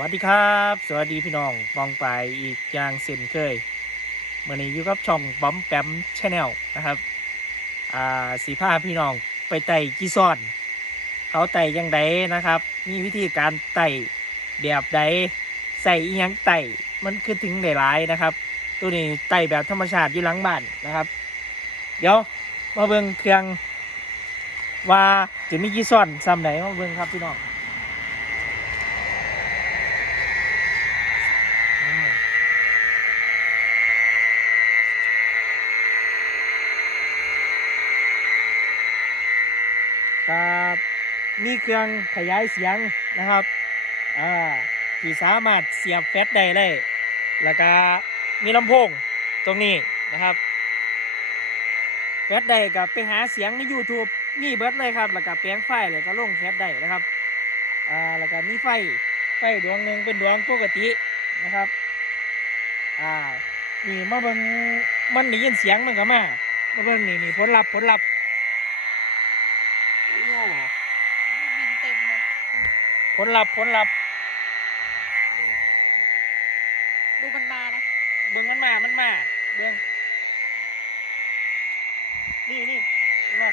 วัสดีครับ สวัสดีพี่น้องมองไปอีกอย่างเส้นเคยเมื่อนี้อยู่กับช่องบอมแปมชาแนลนะครับอ่าสีผ้าพี่น้องไปไต่กีซอน เขาไต่ยังไดนะครับ มีวิธีการไต่แบบใดใส่อีหยังไต่มันคือถึงได้หลายนะครับ ตัวนี้ไต่แบบธรรมชาติอยู่หลังบ้านนะครับ เดี๋ยวมาเบิ่งเครื่องว่าจะมีกีซอนซ้ำไหนมาเบิ่งครับพี่น้อง อืม ครับมีเครื่องขยายเสียงนะครับอ่าที่สามารถเสียบแฟลชได้เลยแล้วก็มีลำโพงตรงนี้นะครับแฟลชได้กับไปหาเสียงใน YouTube มีเบิร์ดเลยครับ แล้วก็แปลงไฟล์แล้วก็ลงแฟลชได้นะครับอ่าแล้วก็มีไฟไฟดวงหนึ่งเป็นดวงปกตินะครับอ่านี่มาเบิ่งมันได้ยินเสียงมันก็มามาเบิ่งนี่นี่ผลลัพธ์ผลลัพธ์ บินเต็มเลย ผลลัพธ์ผลลัพธ์ดูมันมานะ เบิ่งมันมา มันมา เบิ่งนี่นี่มา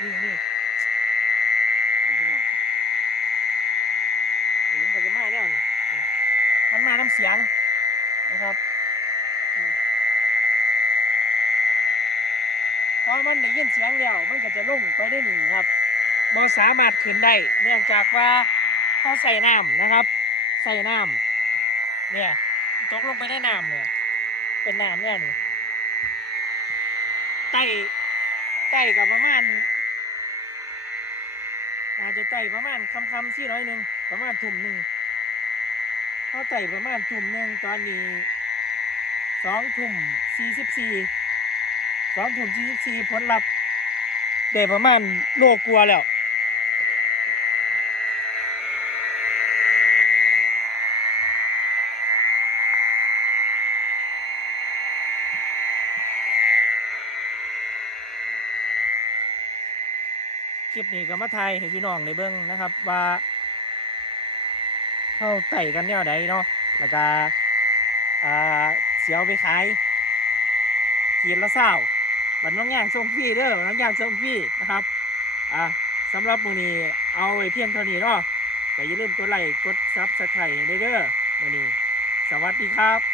นี่นี่นี่พี่น้องนี่มันก็จะมาแล้วนี่นี่มันมาน้ำเสียงนะครับนี่ พอมันได้ยินเสียงแล้วมันก็จะลงไปได้หนีครับบ่สามารถขึ้นได้เนื่องจากว่าเขาใส่น้ำนะครับใส่น้ำเนี่ยตกลงไปในน้ำเนี่ยเป็นน้ำเนี่ยนี่ไต่ไต่กับประมาณอาจจะไต่ประมาณคำคำสี่ร้อยหนึ่งประมาณทุ่มหนึ่งเขาไต่ประมาณทุ่มหนึ่งตอนนี้สองทุ่มสี่สิบสี่ สองทุ่มสี่สิบสี่ผลลัพธ์ได้ประมาณโลกลัวแล้ว คลิปนี้ก็มาไทยให้พี่น้องในเบิ้องนะครับว่าเข้าไต่กันแนวใดเนาะแล้วก็เสียวไปขายขีดละเศร้า บันว่างย่างส่งฟรีเด้อบันว่างย่างส่งฟรีนะครับอ่าสำหรับมือนี้เอาไว้เพียงเท่านี้เนาะแต่อย่าลืมกดไลค์กดซับสไครต์ให้เด้อมือนี้ สวัสดีครับ